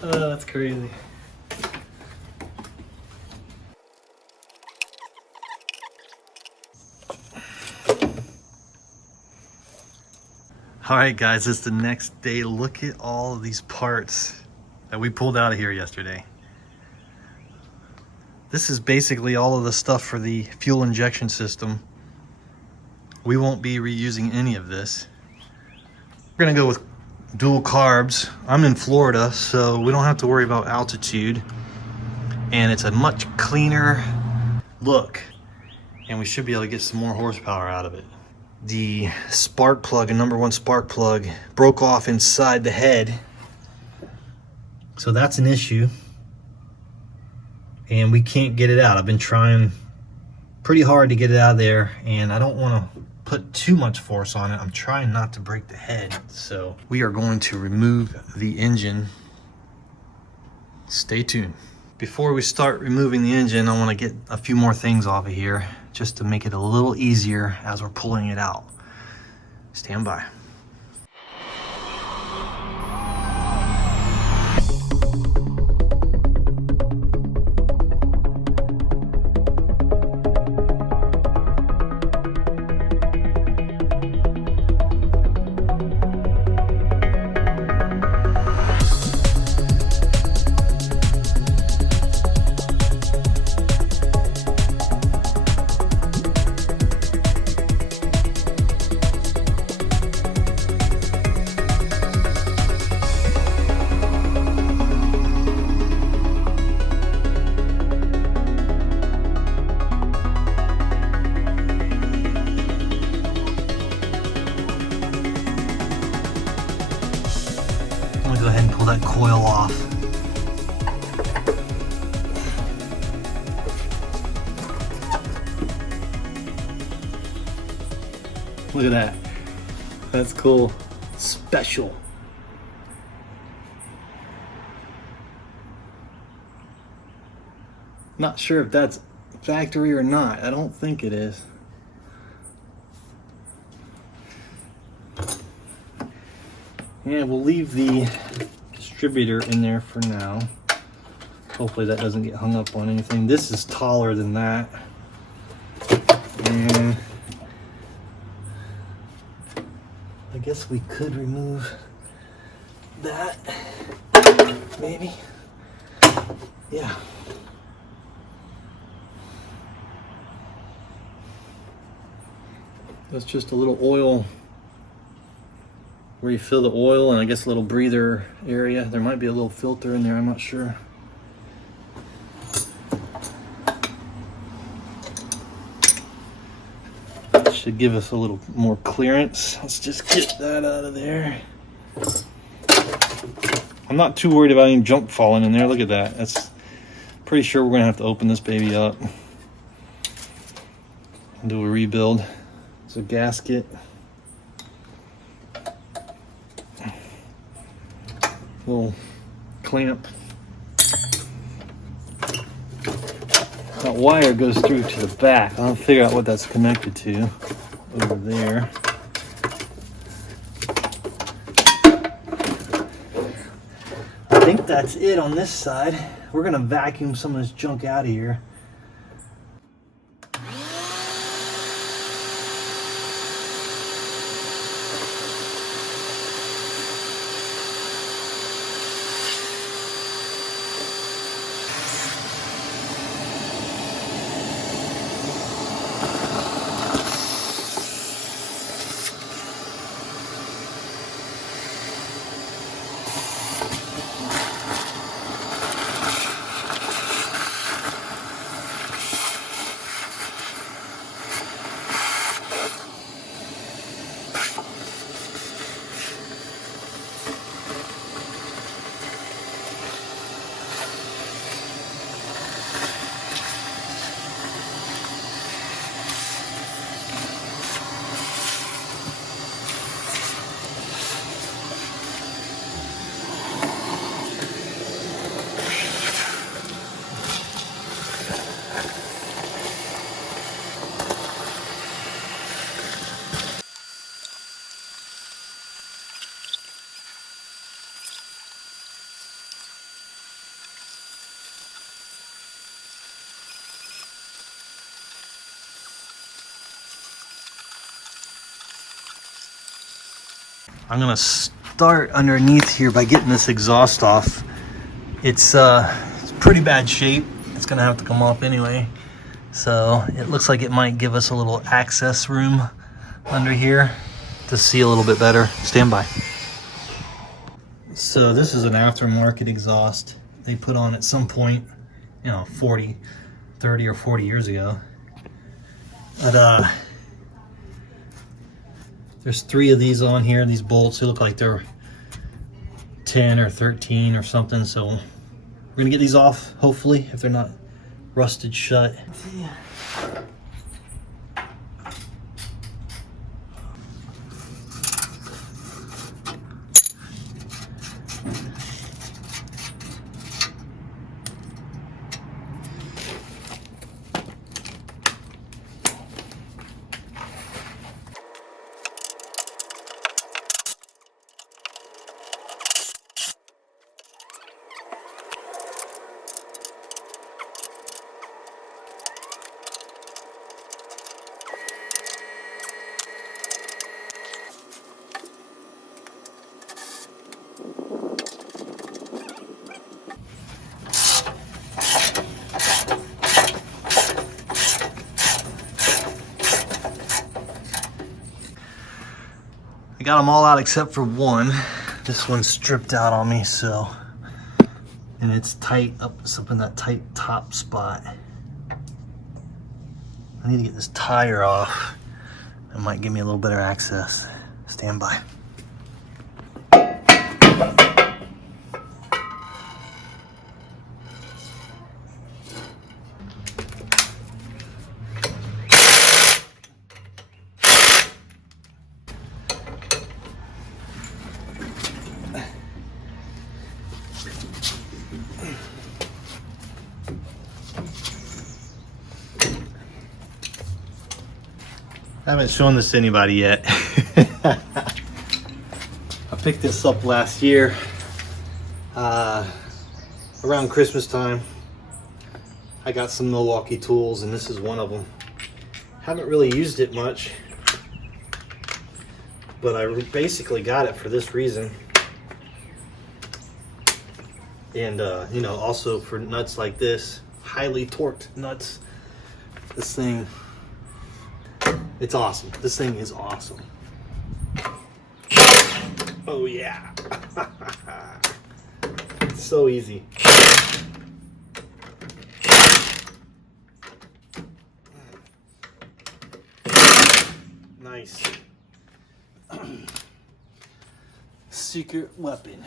Oh, that's crazy. All right, guys, it's the next day. Look at all of these parts that we pulled out of here yesterday. This is basically all of the stuff for the fuel injection system. We won't be reusing any of this. We're gonna go with dual carbs. I'm in Florida, so we don't have to worry about altitude. And it's a much cleaner look. And we should be able to get some more horsepower out of it. The spark plug, a #1 spark plug, broke off inside the head. So that's an issue. And we can't get it out. I've been trying pretty hard to get it out of there, and I don't want to put too much force on it. I'm trying not to break the head. So we are going to remove the engine. Stay tuned. Before we start removing the engine, I want to get a few more things off of here just to make it a little easier as we're pulling it out. Stand by. I'm gonna go ahead and pull that coil off. Look at that. That's cool. Special. Not sure if that's factory or not. I don't think it is. Yeah, we'll leave the distributor in there for now. Hopefully that doesn't get hung up on anything. This is taller than that. And I guess we could remove that, maybe. Yeah. That's just a little oil where you fill the oil, and I guess a little breather area. There might be a little filter in there, I'm not sure. Should give us a little more clearance. Let's just get that out of there. I'm not too worried about any junk falling in there. Look at that. That's pretty sure we're gonna have to open this baby up and do a rebuild. It's a gasket. Little clamp. That wire goes through to the back. I'll figure out what that's connected to over there. I think that's it on this side. We're gonna vacuum some of this junk out of here. I'm gonna start underneath here by getting this exhaust off. It's pretty bad shape. It's gonna have to come off anyway. So it looks like it might give us a little access room under here to see a little bit better. Stand by. So this is an aftermarket exhaust they put on at some point, you know, 30 or 40 years ago. But there's 3 of these on here, these bolts. They look like they're 10 or 13 or something. So we're gonna get these off, hopefully, if they're not rusted shut. I got them all out except for one. This one's stripped out on me, so, and it's tight up in that tight top spot. I need to get this tire off. It might give me a little better access. Stand by. I haven't shown this to anybody yet. I picked this up last year around Christmas time. I got some Milwaukee tools and this is one of them. Haven't really used it much, but I basically got it for this reason. And you know, also for nuts like this, highly torqued nuts. This thing, it's awesome. This thing is awesome. Oh yeah. It's so easy. Nice. Secret weapon.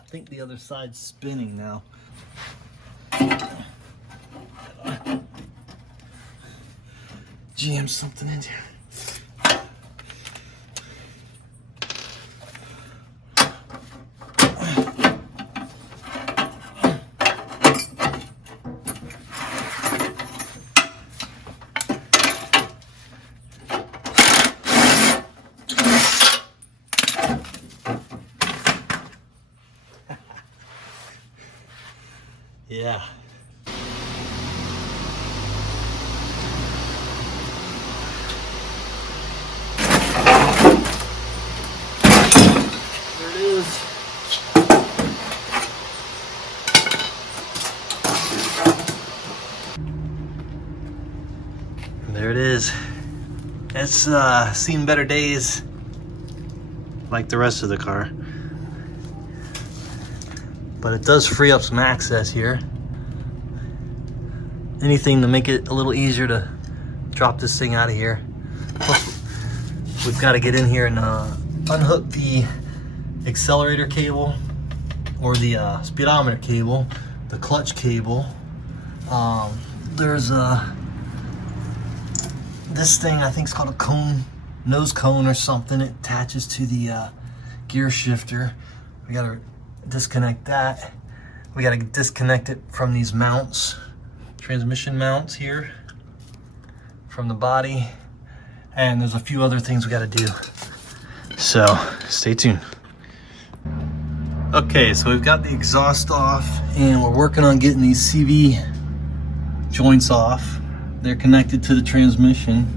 I think the other side's spinning now. Jam something in here. Yeah. There it is. There it is. It's seen better days, like the rest of the car. But it does free up some access here. Anything to make it a little easier to drop this thing out of here. Plus, we've got to get in here and unhook the accelerator cable or the speedometer cable, the clutch cable. There's this thing, I think it's called a cone, nose cone or something. It attaches to the gear shifter. We got to disconnect that. We got to disconnect it from these mounts, transmission mounts here from the body. And there's a few other things we got to do. So stay tuned. Okay, so we've got the exhaust off and we're working on getting these CV joints off. They're connected to the transmission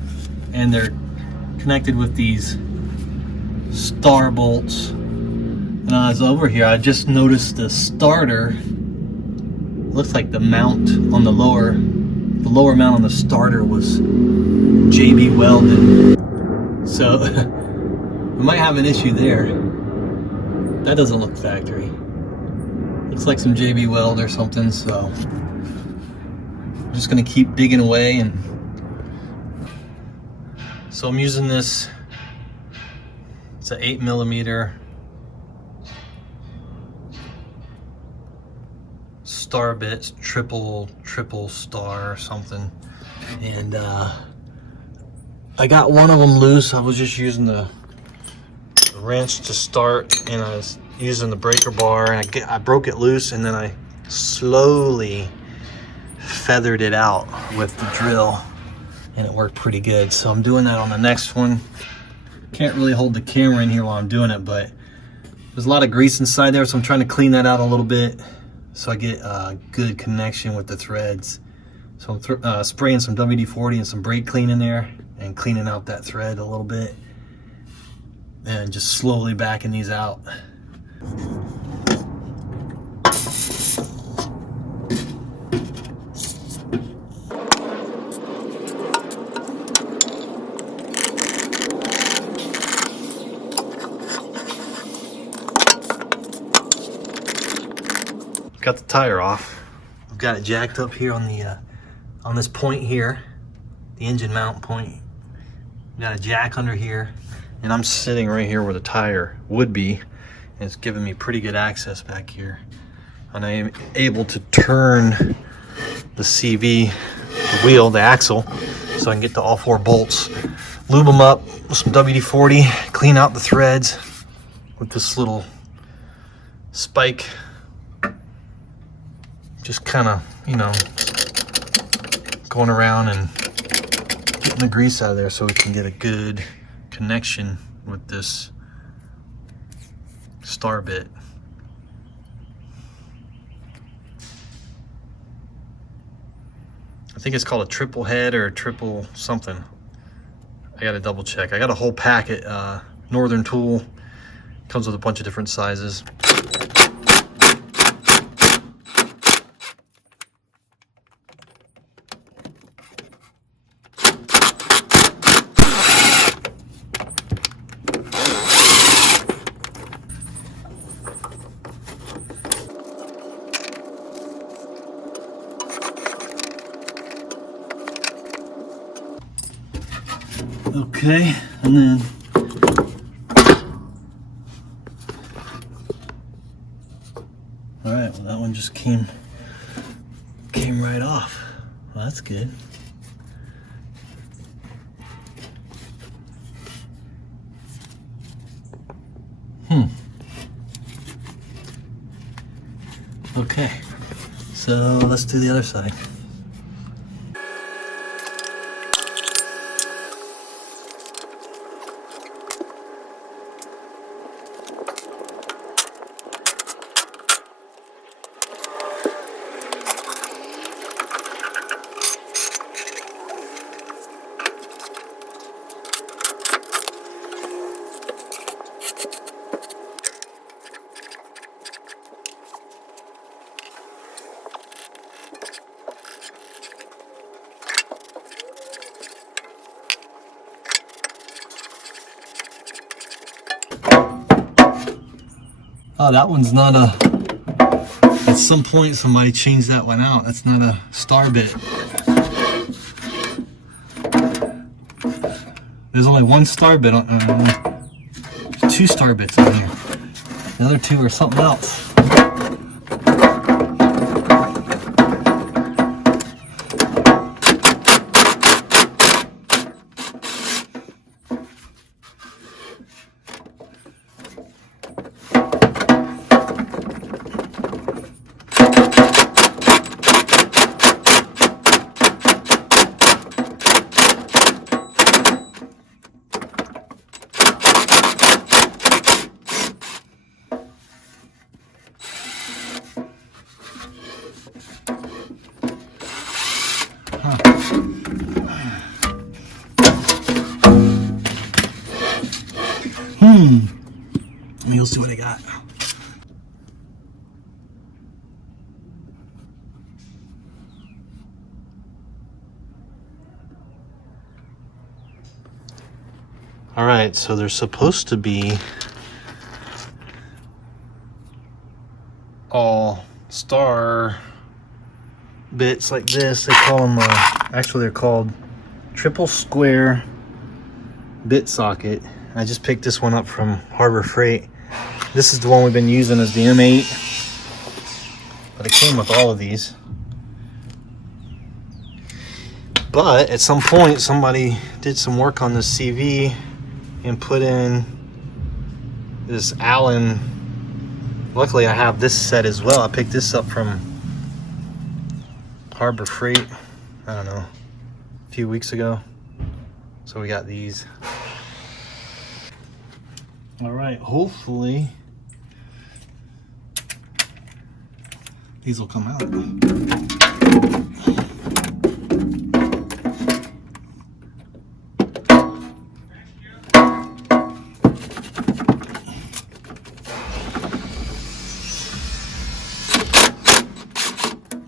and they're connected with these star bolts. And I was over here, I just noticed the starter looks like the mount on the lower mount on the starter was JB welded. So we might have an issue there. That doesn't look factory. Looks like some JB weld or something, so I'm just gonna keep digging away. And so I'm using this, it's an 8mm star bits, triple star or something. And I got one of them loose. I was just using the wrench to start, and I was using the breaker bar, and I broke it loose, and then I slowly feathered it out with the drill, and it worked pretty good. So I'm doing that on the next one. Can't really hold the camera in here while I'm doing it, but there's a lot of grease inside there, so I'm trying to clean that out a little bit so I get a good connection with the threads. So I'm spraying some WD-40 and some brake clean in there and cleaning out that thread a little bit and just slowly backing these out. Got the tire off. I've got it jacked up here on the on this point here, the engine mount point. Got a jack under here, and I'm sitting right here where the tire would be, and it's giving me pretty good access back here. And I am able to turn the CV, the wheel, the axle, so I can get to all 4 bolts, lube them up with some WD-40, clean out the threads with this little spike. Just kind of, you know, going around and getting the grease out of there so we can get a good connection with this star bit. I think it's called a triple head or a triple something. I gotta double check. I got a whole packet, Northern Tool. Comes with a bunch of different sizes. Okay, and then all right, well that one just came right off. Well, that's good. Okay, so let's do the other side. Oh, that one's not a, at some point somebody changed that one out. That's not a star bit. There's only one star bit on, two star bits on here. The other two are something else. Let me go see what I got. All right, so there's supposed to be all star bits like this. They call them, actually they're called triple square bit socket. I just picked this one up from Harbor Freight. This is the one we've been using as the M8, but it came with all of these. But at some point, somebody did some work on this CV and put in this Allen. Luckily, I have this set as well. I picked this up from Harbor Freight, I don't know, a few weeks ago. So we got these. All right, hopefully these will come out.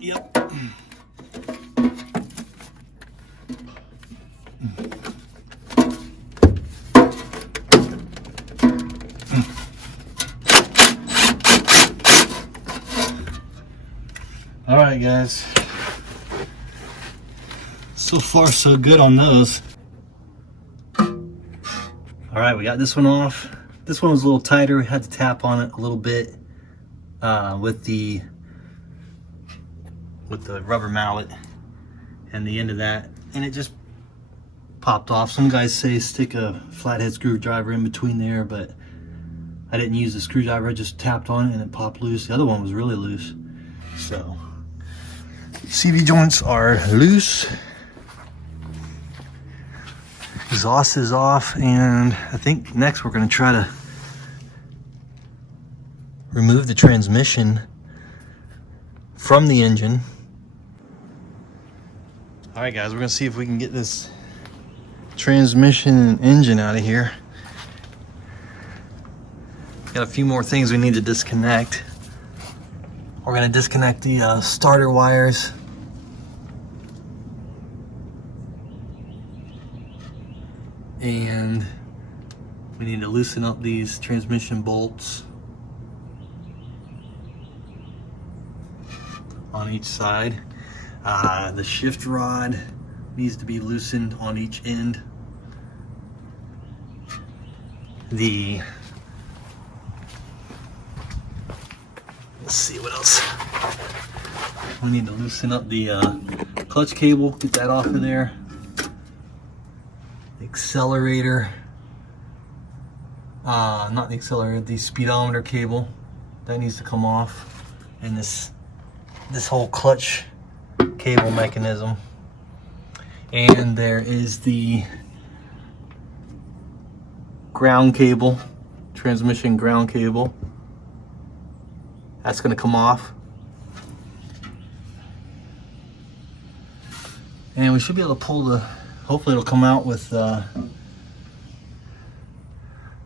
Yep. All right, guys. So far, so good on those. All right, we got this one off. This one was a little tighter. We had to tap on it a little bit with the rubber mallet and the end of that, and it just popped off. Some guys say stick a flathead screwdriver in between there, but I didn't use the screwdriver. I just tapped on it and it popped loose. The other one was really loose. So CV joints are loose. Exhaust is off, and I think next we're going to try to remove the transmission from the engine. All right, guys, we're going to see if we can get this transmission and engine out of here. Got a few more things we need to disconnect. We're going to disconnect the starter wires. And we need to loosen up these transmission bolts on each side. The shift rod needs to be loosened on each end. Let's see what else. We need to loosen up the clutch cable, get that off of there. The accelerator, not the accelerator, the speedometer cable, that needs to come off. And this whole clutch cable mechanism. And there is the ground cable, transmission ground cable. That's going to come off. And we should be able to pull the, hopefully it'll come out with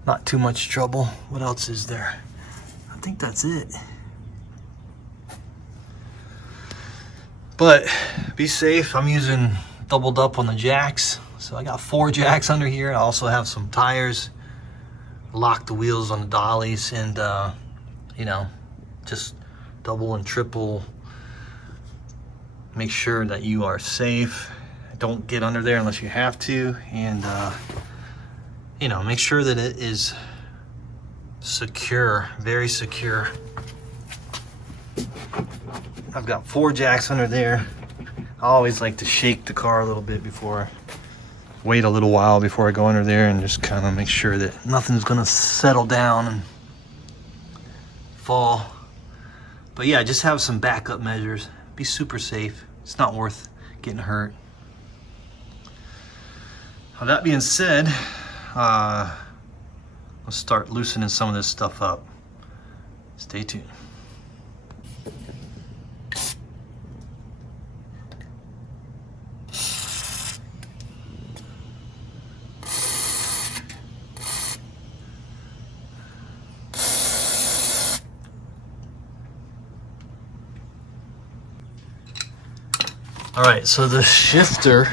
not too much trouble. What else is there? I think that's it. But be safe. I'm using doubled up on the jacks. So I got 4 jacks under here. I also have some tires. Lock the wheels on the dollies, and you know, just double and triple. Make sure that you are safe. Don't get under there unless you have to. And you know, make sure that it is secure, very secure. I've got 4 jacks under there. I always like to shake the car a little bit before, wait a little while before I go under there and just kind of make sure that nothing's gonna settle down and fall. But yeah, just have some backup measures. Be super safe. It's not worth getting hurt. Now, that being said, let's start loosening some of this stuff up. Stay tuned. All right, so the shifter,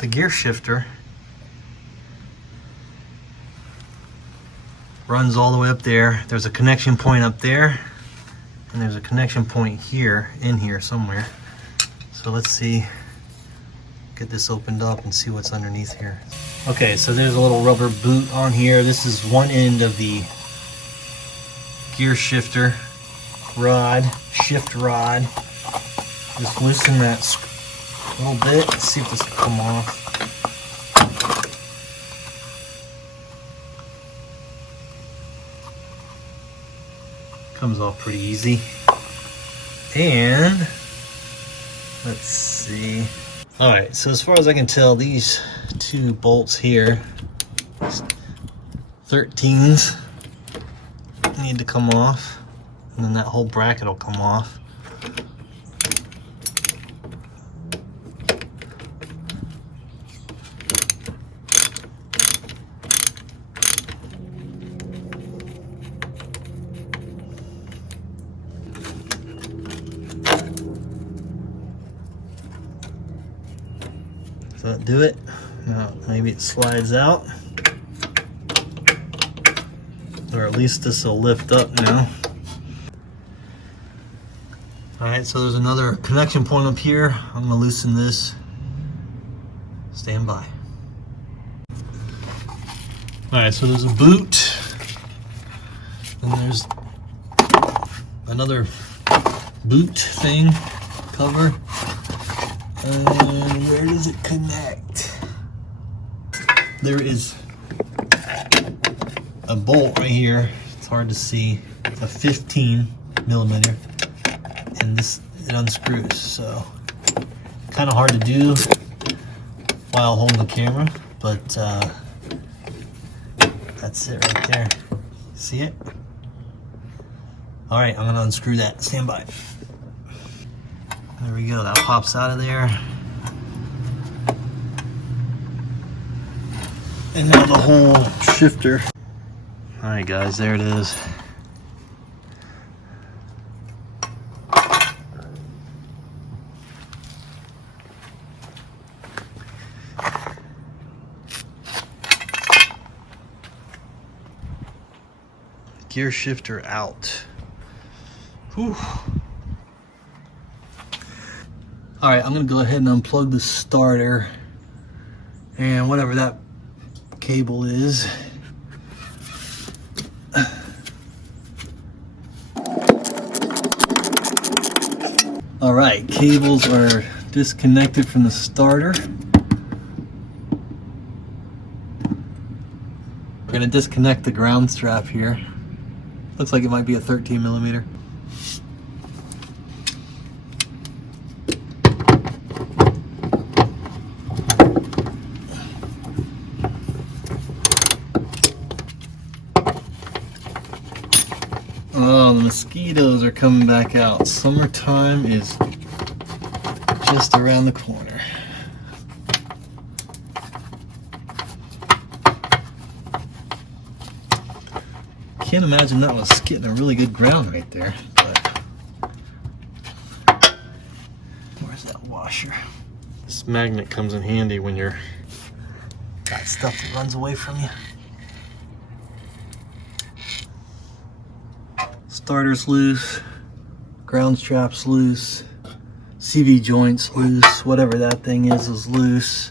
the gear shifter, runs all the way up there. There's a connection point up there, and there's a connection point here, in here somewhere. So let's see, get this opened up and see what's underneath here. Okay, so there's a little rubber boot on here. This is one end of the gear shifter rod, shift rod. Just loosen that a little bit. Let's see if this will come off. Comes off pretty easy. And let's see. All right, so as far as I can tell, these 2 bolts here, 13s, need to come off, and then that whole bracket will come off. Does that do it? Now maybe it slides out, or at least this will lift up now. All right, so there's another connection point up here. I'm gonna loosen this. Stand by. All right, so there's a boot, and there's another boot thing, cover. And where does it connect? There is a bolt right here. It's hard to see. It's a 15 millimeter, and this, it unscrews. So kind of hard to do while holding the camera, but that's it right there. See it? All right, I'm gonna unscrew that. Stand by. There we go, that pops out of there. And now the whole shifter. All right guys, there it is. Gear shifter out. Whew. All right, I'm gonna go ahead and unplug the starter and whatever that cable is. All right, cables are disconnected from the starter. We're gonna disconnect the ground strap here. Looks like it might be a 13 millimeter. Oh, the mosquitoes are coming back out. Summertime is just around the corner. Can't imagine that was getting a really good ground right there, but where's that washer? This magnet comes in handy when you're got stuff that runs away from you. Starter's loose, ground strap's loose, CV joint's loose, whatever that thing is loose.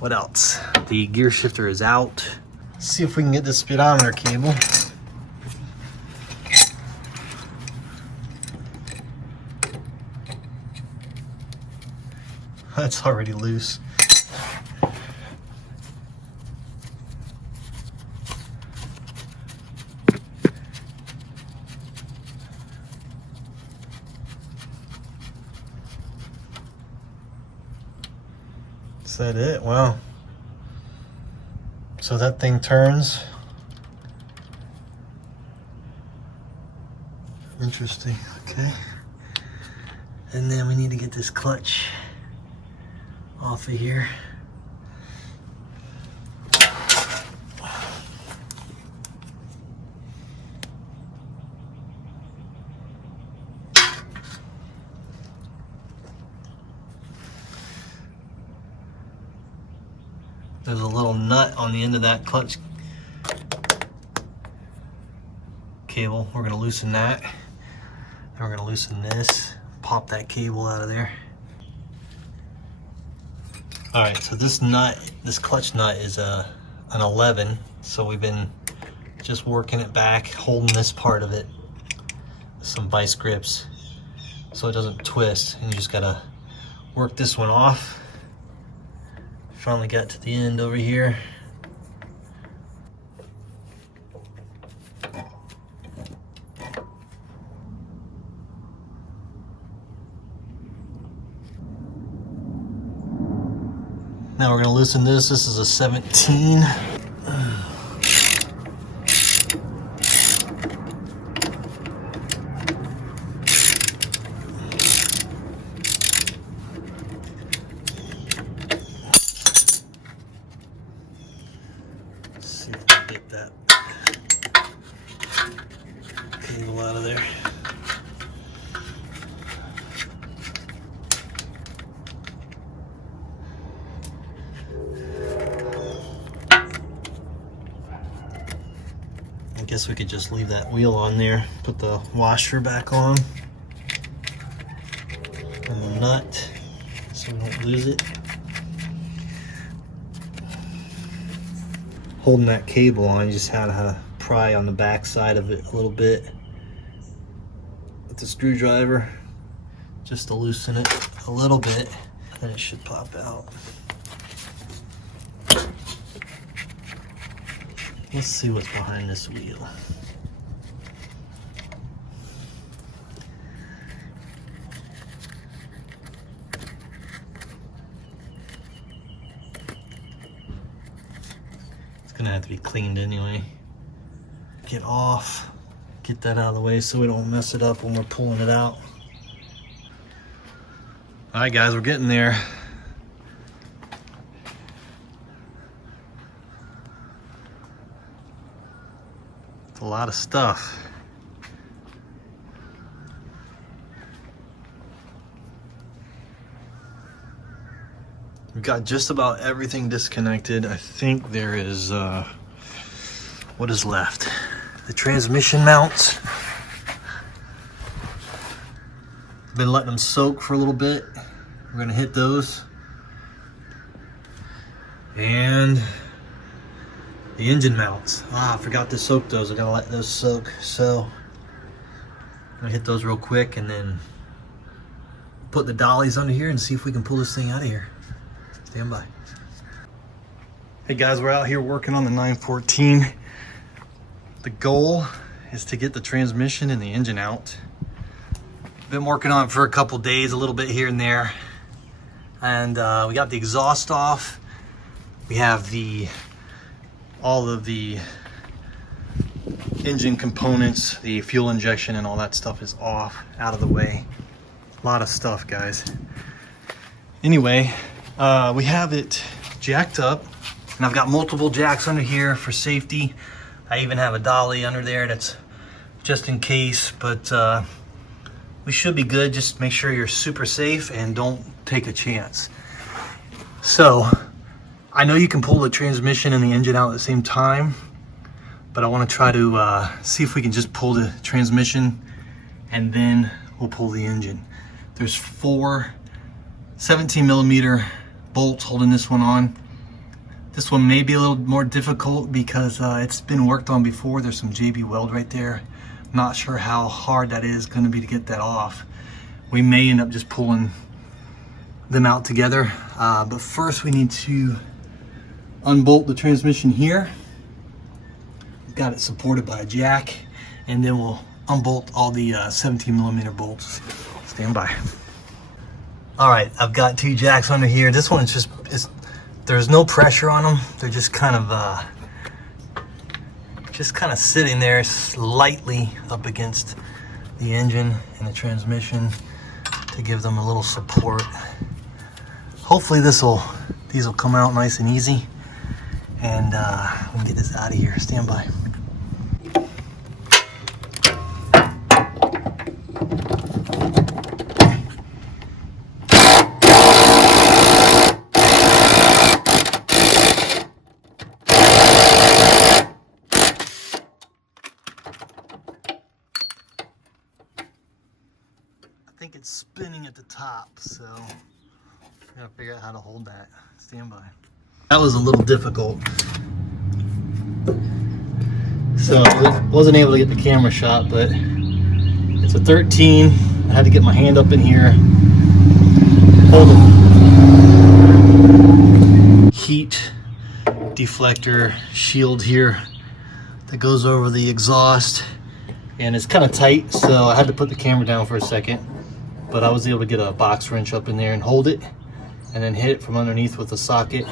What else? The gear shifter is out. Let's see if we can get this speedometer cable. That's already loose. Is that it? Wow. So that thing turns. Interesting. Okay. And then we need to get this clutch off of here. There's a little nut on the end of that clutch cable. We're going to loosen that. And we're going to loosen this. Pop that cable out of there. Alright, so this nut, this clutch nut is an 11. So we've been just working it back, holding this part of it with some vice grips so it doesn't twist. And you just got to work this one off. Finally got to the end over here. Now we're going to loosen this. This is a 17. See if we can get that cable out of there. I guess we could just leave that wheel on there, put the washer back on, and the nut so we don't lose it. Holding that cable on, you just had to pry on the back side of it a little bit with the screwdriver just to loosen it a little bit, then it should pop out. Let's see what's behind this wheel. It's gonna have to be cleaned anyway. Get off, get that out of the way so we don't mess it up when we're pulling it out. All right, guys, we're getting there. A lot of stuff. We've got just about everything disconnected. I think there is, what is left? The transmission mounts. Been letting them soak for a little bit. We're gonna hit those. And the engine mounts. I forgot to soak those. I gotta let those soak. So I'm gonna hit those real quick and then put the dollies under here and see if we can pull this thing out of here. Stand by. Hey guys, we're out here working on the 914. The goal is to get the transmission and the engine out. Been working on it for a couple days, a little bit here and there. And we got the exhaust off. We have all of the engine components, the fuel injection and all that stuff is off, out of the way. A lot of stuff, guys. Anyway, we have it jacked up, and I've got multiple jacks under here for safety. I even have a dolly under there that's just in case, but we should be good. Just make sure you're super safe and don't take a chance. So I know you can pull the transmission and the engine out at the same time, but I want to try to see if we can just pull the transmission and then we'll pull the engine. There's 4 17mm bolts holding this one on. This one may be a little more difficult because it's been worked on before. There's some JB weld right there. Not sure how hard that is going to be to get that off. We may end up just pulling them out together. But first we need to unbolt the transmission here. We've got it supported by a jack, and then we'll unbolt all the 17mm bolts. Stand by. All right, I've got 2 jacks under here. This one's just, there's no pressure on them. They're just kind of sitting there slightly up against the engine and the transmission to give them a little support. Hopefully these will come out nice and easy, and we can get this out of here. Stand by. I think it's spinning at the top, so I gotta figure out how to hold that. Stand by. That was a little difficult. So I wasn't able to get the camera shot, but it's a 13. I had to get my hand up in here, hold the heat deflector shield here that goes over the exhaust, and it's kind of tight, so I had to put the camera down for a second. But I was able to get a box wrench up in there and hold it, and then hit it from underneath with the socket,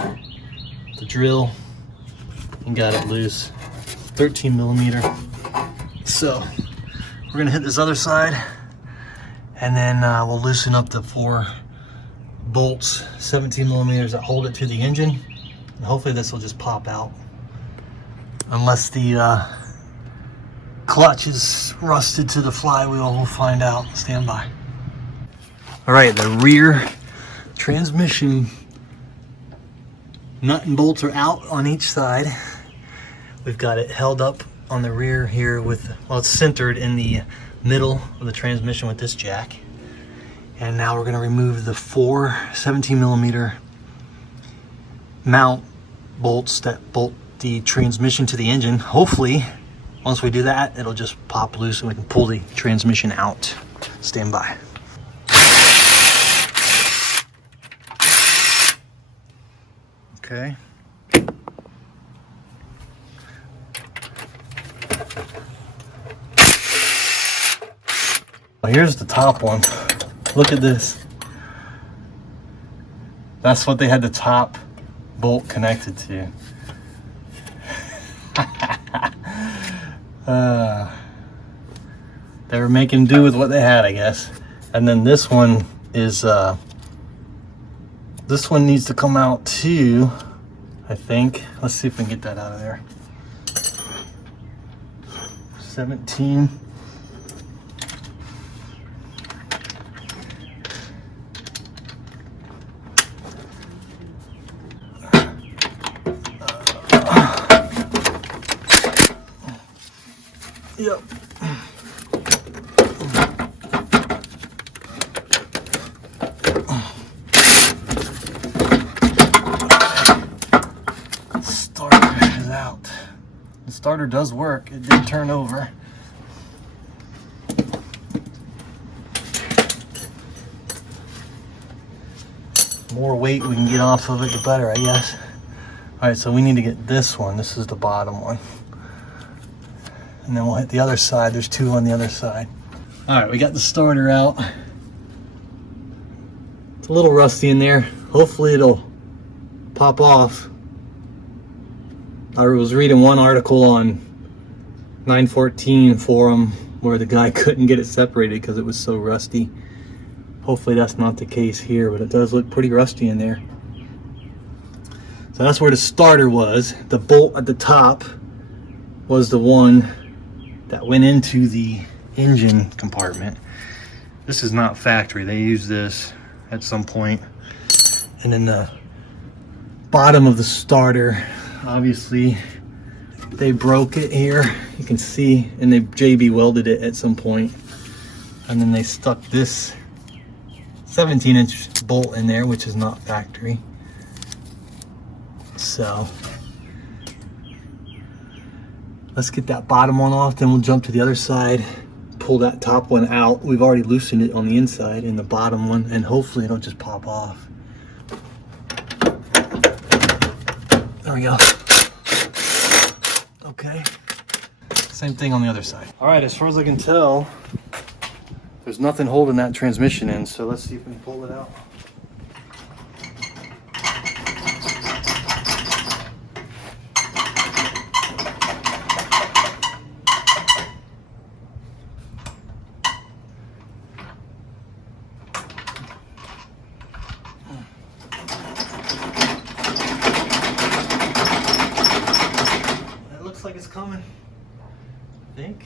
the drill, and got it loose. 13mm. So we're gonna hit this other side, and then we'll loosen up the 4 bolts, 17mm, that hold it to the engine, and hopefully this will just pop out, unless the clutch is rusted to the flywheel. We'll find out. Stand by. All right, the rear transmission nut and bolts are out on each side. We've got it held up on the rear here with, well, it's centered in the middle of the transmission with this jack. And now we're gonna remove the 4 17mm mount bolts that bolt the transmission to the engine. Hopefully, once we do that, it'll just pop loose and we can pull the transmission out. Stand by. Okay. Well, here's the top one. Look at this. That's what they had the top bolt connected to. They were making do with what they had, I guess. And then this one is this one needs to come out too, I think. Let's see if we can get that out of there. 17. Yep. Starter is out. The starter does work. It did turn over. The more weight we can get off of it, the better, I guess. All right, so we need to get this one. This is the bottom one. And then we'll hit the other side. There's 2 on the other side. All right, we got the starter out. It's a little rusty in there. Hopefully it'll pop off. I was reading one article on 914 forum where the guy couldn't get it separated because it was so rusty. Hopefully that's not the case here, but it does look pretty rusty in there. So that's where the starter was. The bolt at the top was the one that went into the engine compartment. This is not factory. They used this at some point. And then the bottom of the starter, obviously they broke it here. You can see, and they JB welded it at some point. And then they stuck this 17-inch bolt in there, which is not factory. So let's get that bottom one off, then we'll jump to the other side, pull that top one out. We've already loosened it on the inside and the bottom one, and hopefully it'll just pop off. There we go. Okay. Same thing on the other side. All right, as far as I can tell, there's nothing holding that transmission in, so let's see if we can pull it out. It looks like it's coming, I think.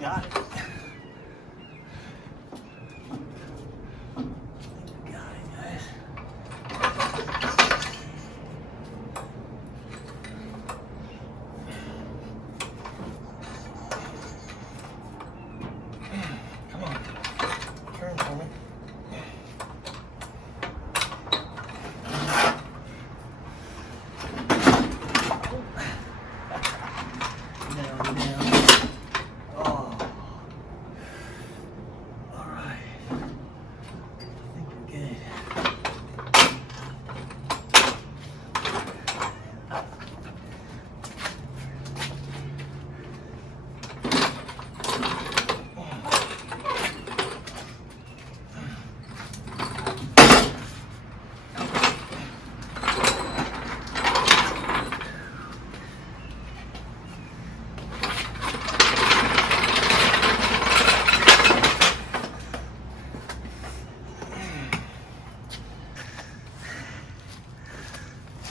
Got it.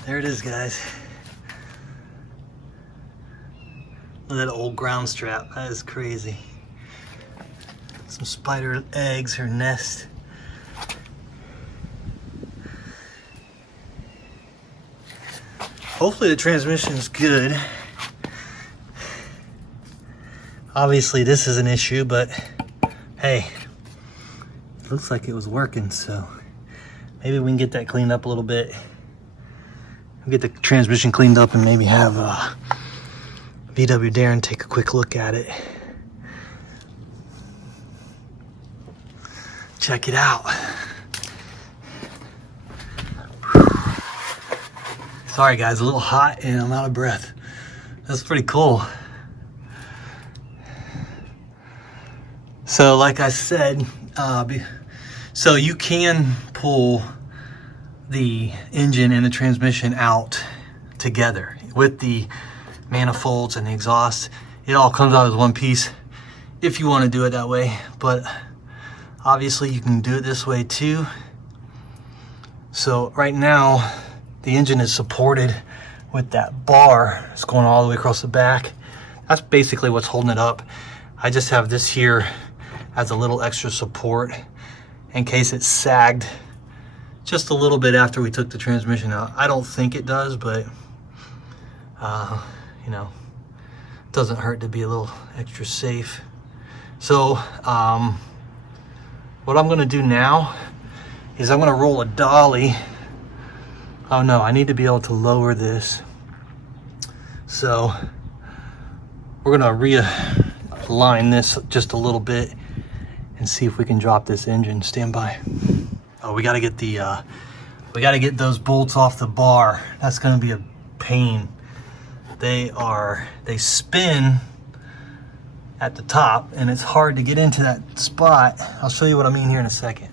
There it is, guys. Look at that old ground strap. That is crazy. Some spider eggs or nest. Hopefully the transmission is good. Obviously this is an issue, but hey, it looks like it was working, so maybe we can get that cleaned up a little bit. We'll get the transmission cleaned up and maybe have VW Darren take a quick look at it. Check it out. Sorry guys, a little hot and I'm out of breath. That's pretty cool. So like I said, so you can pull the engine and the transmission out together with the manifolds and the exhaust. It all comes out as one piece if you want to do it that way, but obviously you can do it this way too. So right now the engine is supported with that bar. It's going all the way across the back. That's basically what's holding it up. I just have this here as a little extra support in case it sagged just a little bit after we took the transmission out. I don't think it does, but you know, it doesn't hurt to be a little extra safe. So what I'm gonna do now is I'm gonna roll a dolly. Oh no, I need to be able to lower this. So we're gonna realign this just a little bit and see if we can drop this engine. Stand by. Oh, we gotta get those bolts off the bar. That's gonna be a pain. They spin at the top and it's hard to get into that spot. I'll show you what I mean here in a second.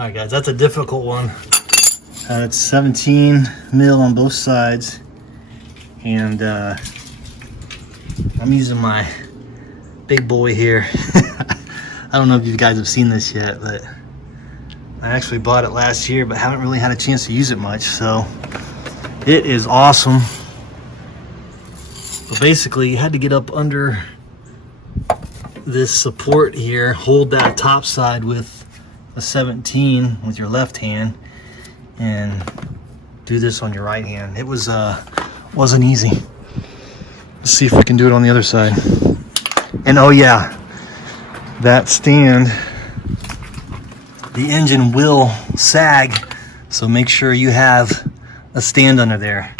Alright guys, that's a difficult one. It's 17 mil on both sides, and I'm using my big boy here. I don't know if you guys have seen this yet, but I actually bought it last year, but haven't really had a chance to use it much, so it is awesome. But basically, you had to get up under this support here, hold that top side with a 17 with your left hand, and do this on your right hand. It was wasn't easy. Let's see if we can do it on the other side. And oh yeah, that stand, the engine will sag, so make sure you have a stand under there.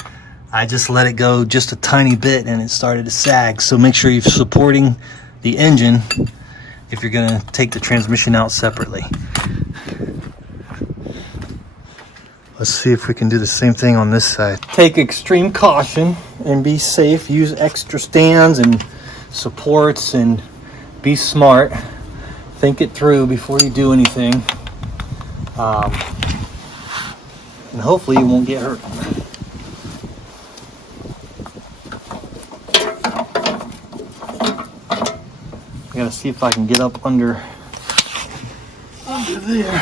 I just let it go just a tiny bit and it started to sag, so make sure you're supporting the engine if you're gonna take the transmission out separately. Let's see if we can do the same thing on this side. Take extreme caution and be safe. Use extra stands and supports and be smart. Think it through before you do anything. And hopefully you won't get hurt. I gotta see if I can get up under there.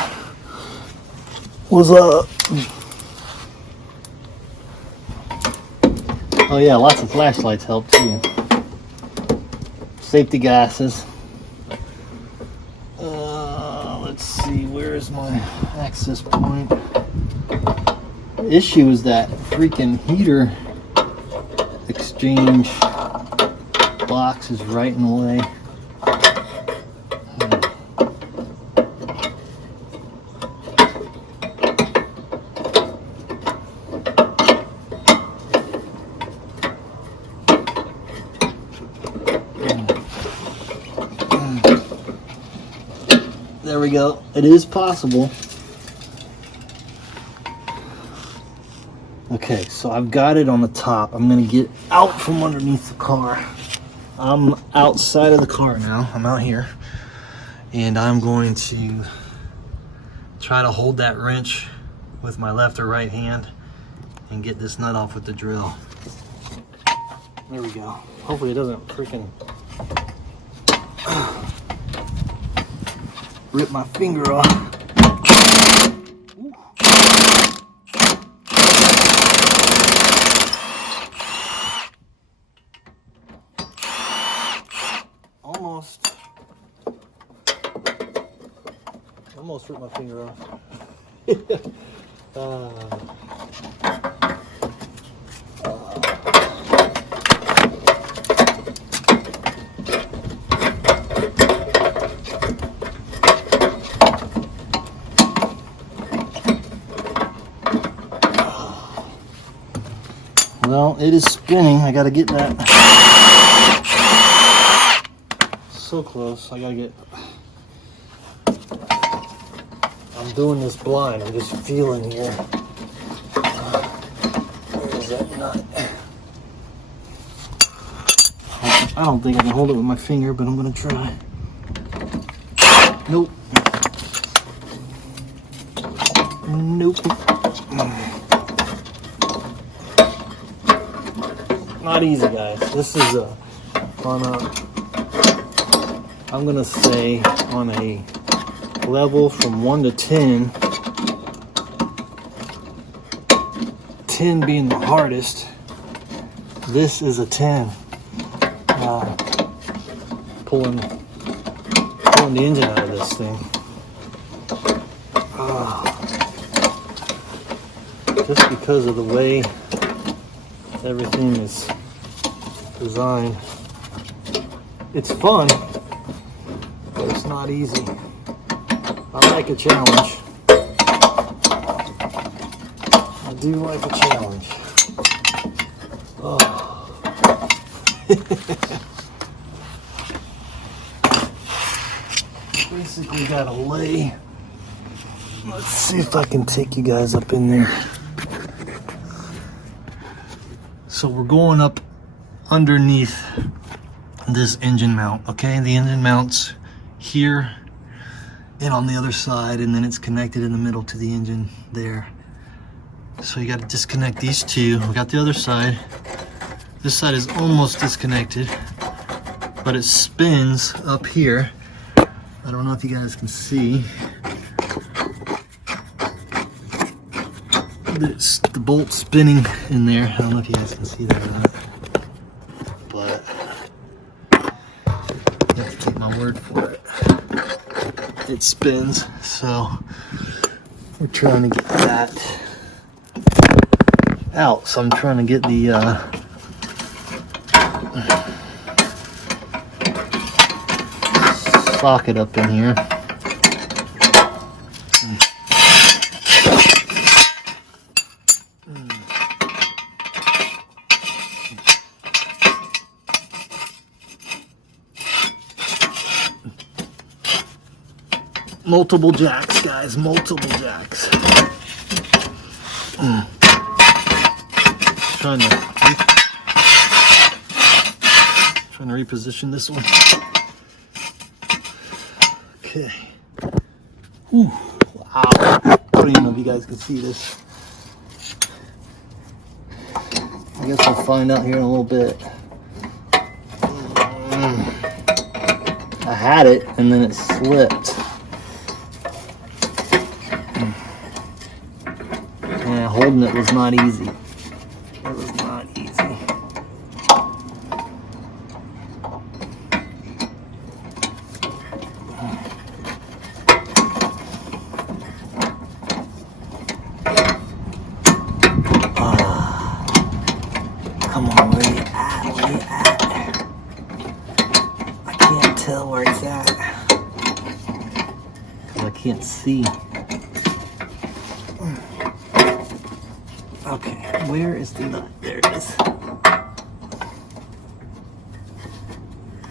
What's up? Oh yeah, lots of flashlights help too. Safety glasses. Let's see, where is my access point? The issue is that freaking heater exchange box is right in the way. There we go. It is possible. Okay, so I've got it on the top. I'm gonna get out from underneath the car. I'm outside of the car now. I'm out here. And I'm going to try to hold that wrench with my left or right hand and get this nut off with the drill. There we go. Hopefully it doesn't freaking rip my finger off. Ooh. Almost ripped my finger off. Well, it is spinning. I gotta get that. So close. I gotta get. I'm doing this blind. I'm just feeling here. Where is that nut? I don't think I can hold it with my finger, but I'm gonna try. Nope. Nope. Not easy, guys. This is on a, I'm gonna say on a level from 1 to 10, 10 being the hardest. This is a 10. Pulling the engine out of this thing. Just because of the way everything is designed. It's fun, but it's not easy. I like a challenge. I do like a challenge. Oh. Basically gotta lay. Let's see if I can take you guys up in there. So we're going up underneath this engine mount, okay? The engine mount's here, and on the other side, and then it's connected in the middle to the engine there. So you got to disconnect these two. We got the other side. This side is almost disconnected, but it spins up here. I don't know if you guys can see. It's the bolt spinning in there. I don't know if you guys can see that or not, but you have to take my word for it. It spins, so we're trying to get that out. So I'm trying to get the socket up in here. Multiple jacks, guys, multiple jacks. Trying to reposition this one. Okay. Ooh, wow. I don't even know if you guys can see this. I guess I'll find out here in a little bit. I had it and then it slipped. And holding it was not easy. It was not easy. Come on, where you at? Where you at? I can't tell where it's at. Because I can't see. Okay, where is the nut? There it is.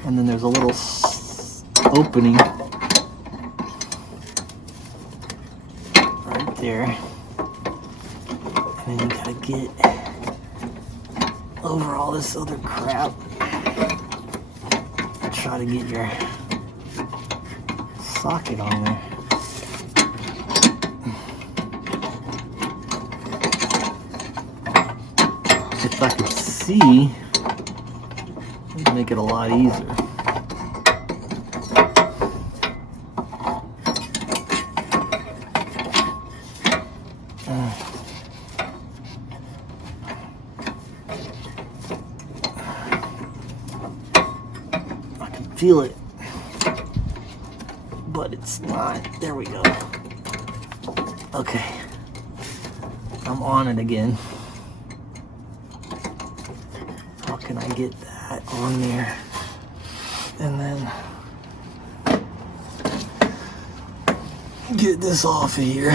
And then there's a little opening right there. And then you gotta get over all this other crap. Try to get your socket on there. If I could see, it'd make it a lot easier. I can feel it, but it's not. There we go. Okay, I'm on it again. Can I get that on there? And then get this off of here.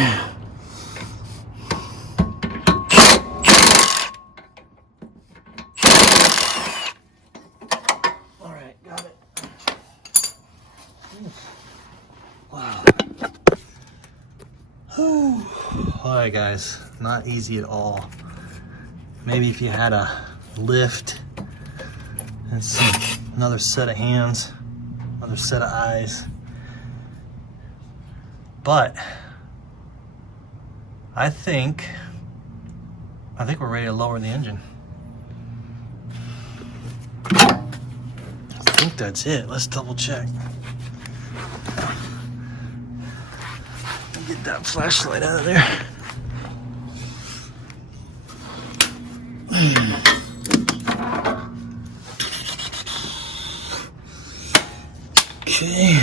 All right, got it. Wow. All right, guys, not easy at all. Maybe if you had a lift and another set of hands, another set of eyes. But I think we're ready to lower the engine. I think that's it. Let's double check. Get that flashlight out of there. Okay.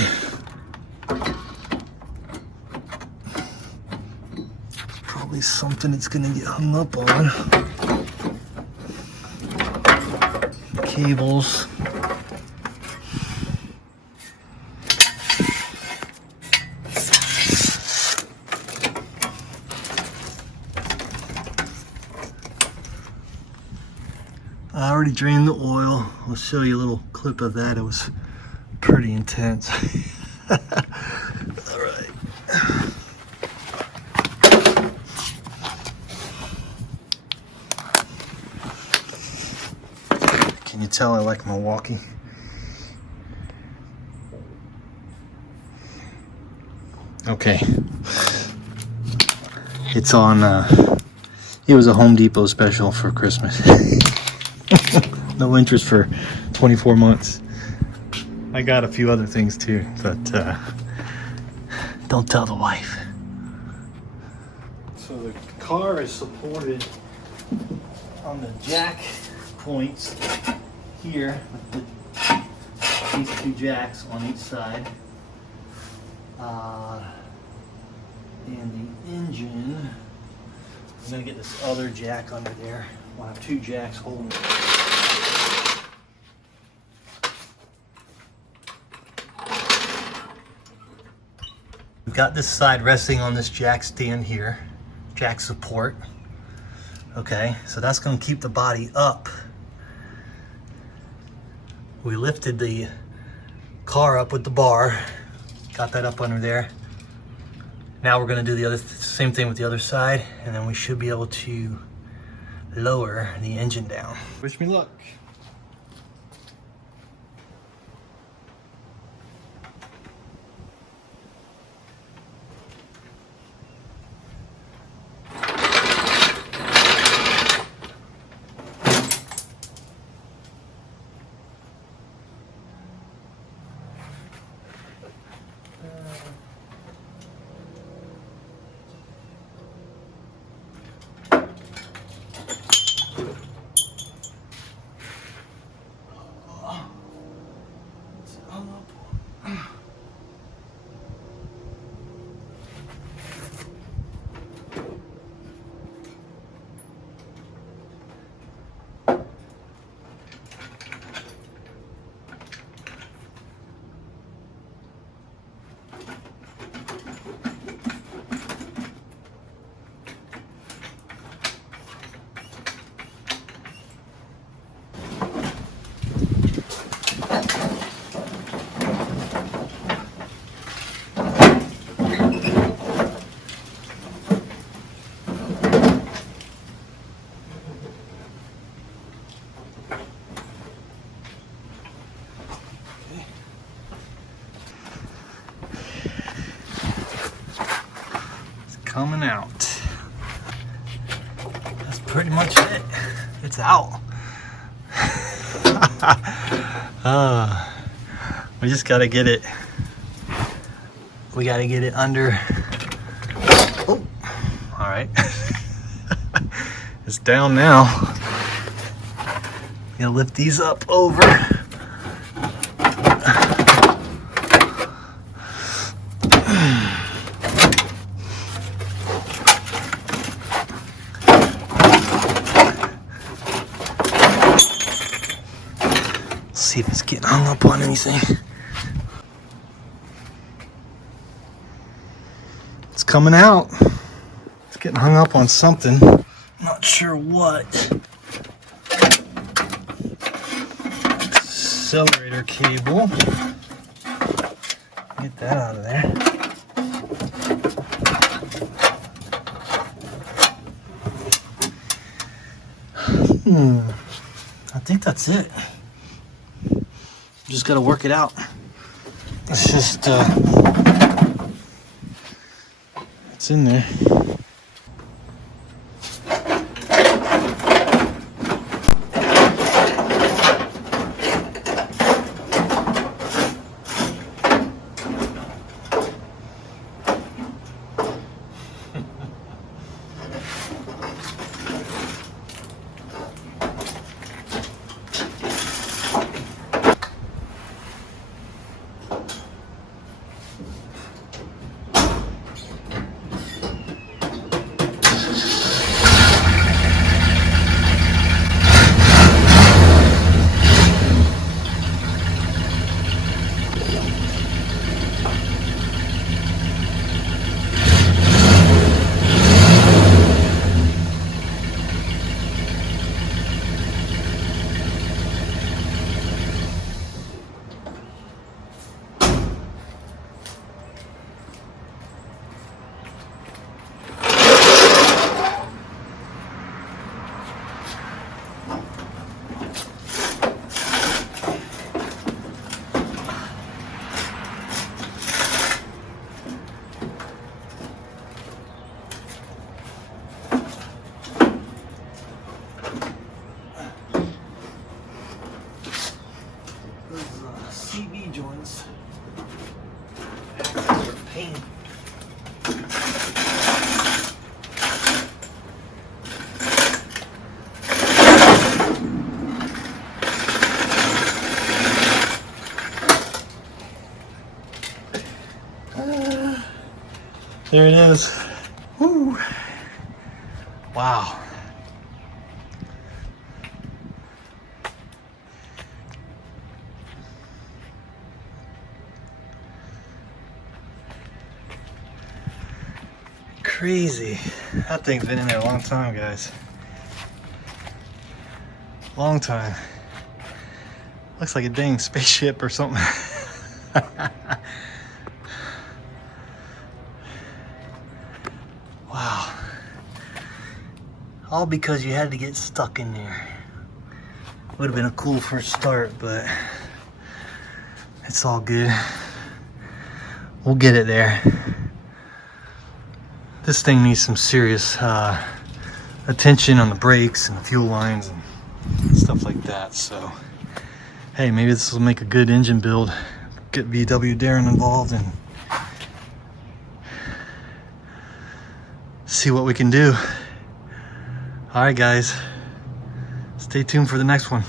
Probably something it's gonna get hung up on. Cables. I already drained the oil. I'll show you a little clip of that. It was pretty intense. All right. Can you tell I like Milwaukee? Okay. It's on, it was a Home Depot special for Christmas. No interest for 24 months. I got a few other things too, but don't tell the wife. So the car is supported on the jack points here with these two jacks on each side. And the engine, I'm gonna get this other jack under there. We'll have two jacks holding it. We've got this side resting on this jack stand here, jack support. Okay, so that's gonna keep the body up. We lifted the car up with the bar, got that up under there. Now we're gonna do the same thing with the other side, and then we should be able to lower the engine down. Wish me luck. Coming out. That's pretty much it. It's out. We just gotta get it. We gotta get it under. Oh, all right. It's down now. Gonna lift these up over. See if it's getting hung up on anything. It's coming out. It's getting hung up on something. Not sure what. Accelerator cable. Get that out of there. I think that's it. Just gotta work it out. It's just, it's in there. joints. Paint. There it is. Woo. Wow. Crazy. That thing's been in there a long time, guys. Long time. Looks like a dang spaceship or something. Wow. All because you had to get stuck in there. Would have been a cool first start, but it's all good. We'll get it there. This thing needs some serious attention on the brakes and the fuel lines and stuff like that. So, hey, maybe this will make a good engine build. Get VW Darren involved and see what we can do. All right, guys, stay tuned for the next one.